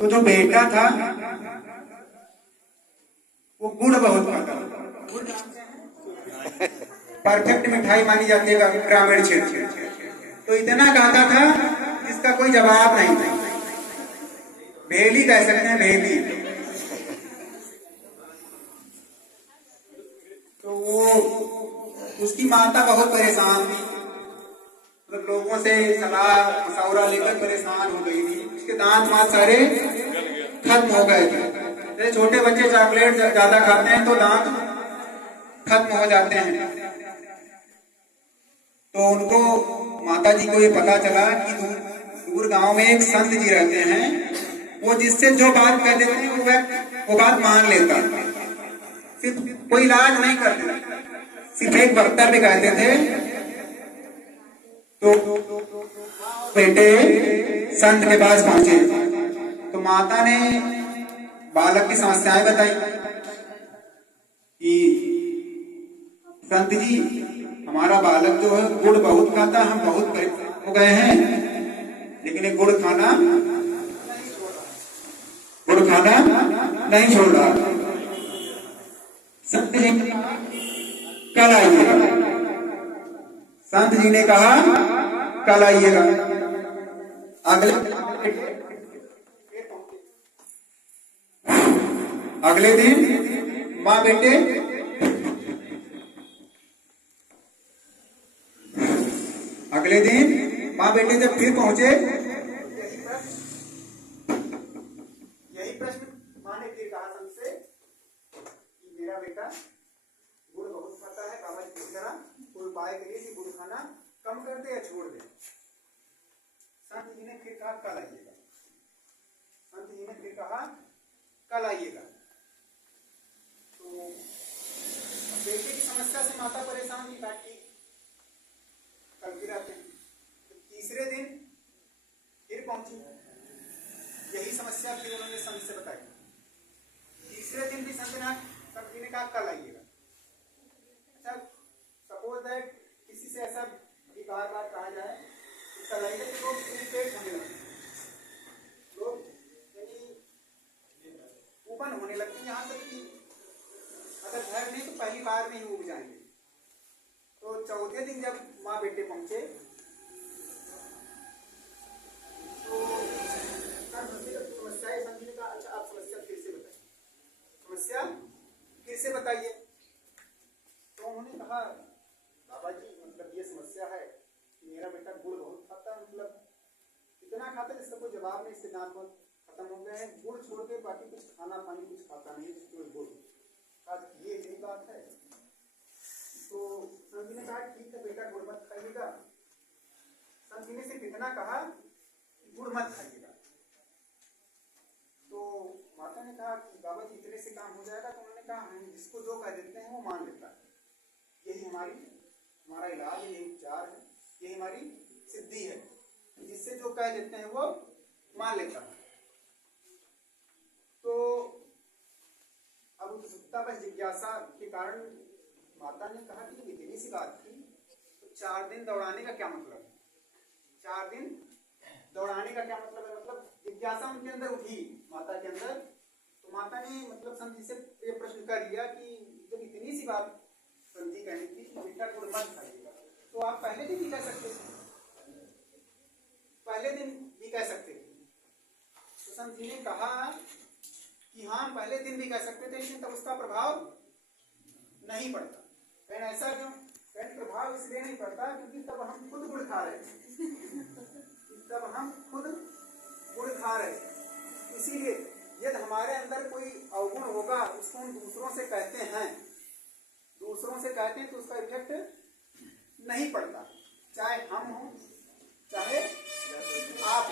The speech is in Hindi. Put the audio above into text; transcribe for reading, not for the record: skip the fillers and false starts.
तो जो बेटा था वो गुड़ बहुत खाता था। परफेक्ट मिठाई मानी जाती है ग्रामीण क्षेत्र। तो इतना खाता था जिसका कोई जवाब नहीं था। भेली कह सकते हैं, भेली। तो वो उसकी माता बहुत परेशान थी, मतलब लोगों से सलाह मशवरा लेकर परेशान हो गई थी। उसके दांत मांत सारे खत्म हो गए थे। जैसे छोटे बच्चे चॉकलेट ज्यादा खाते हैं तो दांत खत्म हो जाते हैं। तो उनको माता जी को ये पता चला कि दूर गांव में एक संत जी रहते हैं, वो जिससे जो बात कह देते हैं वो बात मान लेता, सिर्फ कोई इलाज नहीं करते, सिर्फ एक वक्तव्य भी कहते थे। तो बेटे संत के पास पहुंचे तो माता ने बालक की समस्याएं बताई कि संत जी, हमारा बालक जो है गुड़ बहुत खाता, हम बहुत परेशान हो गए हैं, लेकिन ये गुड़ खाना नहीं छोड़ रहा। संत जी कल आइएगा। संत जी ने कहा कल आइएगा। अगले दिन माँ बेटे जब फिर पहुंचे, यही प्रश्न माँ ने फिर कहा संत से कि मेरा बेटा गुड़ बहुत खाता है, बाबा जी किस तरह कोई उपाय करिए कि गुड़ खाना कम कर दे या छोड़ दे। संत जी ने फिर कहा कल आइएगा। तो बेटे की समस्या से माता परेशान थी, ताकि कल फिर आते हैं। तो तीसरे दिन फिर पहुंची, यही समस्या फिर उन्होंने संत से बताई। तीसरे दिन भी संत जी ने कहा कल आइएगा। अच्छा, सपोज दैट किसी से ऐसा भी बार बार कहा जाए कि कल आइएगा, तो लोग इरिटेट होने लगते हैं, लोग ऊपन होने लगते हैं, यहाँ तक कि अगर घर नहीं तो पहली बार में ही उग जाएंगे। तो चौथे दिन जब माँ बेटे पहुंचे तो समस्या संत जी ने कहा अच्छा आप समस्या फिर से बताइए। तो उन्होंने कहा बाबा जी, मतलब ये समस्या है कि मेरा बेटा गुड़ बहुत खाता है, मतलब इतना खाता है जिसका कोई जवाब नहीं, इसके दांत बहुत खत्म हो गए हैं, गुड़ छोड़ के बाकी कुछ खाना पानी कुछ खाता नहीं, जिसको गुड़। ये इतनी बात है। तो संत जी ने कहा ठीक है बेटा गुड़ मत खाइएगा। संत जी ने सिर्फ इतना कहा कि गुड़ मत खाइएगा। तो माता ने कहा कि बाबा जी इतने से काम हो जाएगा। तो उन्होंने कहा हम जिसको जो कह देते हैं वो मान लेता है, यही हमारा इलाज है, यही उपचार है, यही हमारी सिद्धि है, जिससे जो कह देते हैं वो मान लेता है। तो अब उत्सुकता व जिज्ञासा के कारण माता ने कहा कि इतनी सी बात थी तो 4 दिन दौड़ाने का क्या मतलब है? 4 दिन दौड़ाने का क्या मतलब है? मतलब जिज्ञासा उनके अंदर उठी, माता के अंदर। तो माता ने मतलब संत जी से ये प्रश्न कर लिया कि जब इतनी सी बात संत जी कहनी थी कि बेटा गुड़ मत खाइएगा, तो आप पहले दिन भी कह सकते थे, तो संत जी ने कहा कि हाँ पहले दिन भी कह सकते थे, लेकिन तब उसका प्रभाव नहीं पड़ता। लेकिन ऐसा क्यों? प्रभाव इसलिए नहीं पड़ता क्योंकि तब हम खुद गुड़ खा रहे इसीलिए यदि हमारे अंदर कोई अवगुण होगा उसको हम दूसरों से कहते हैं तो उसका इफेक्ट नहीं पड़ता, चाहे हम हो चाहे आप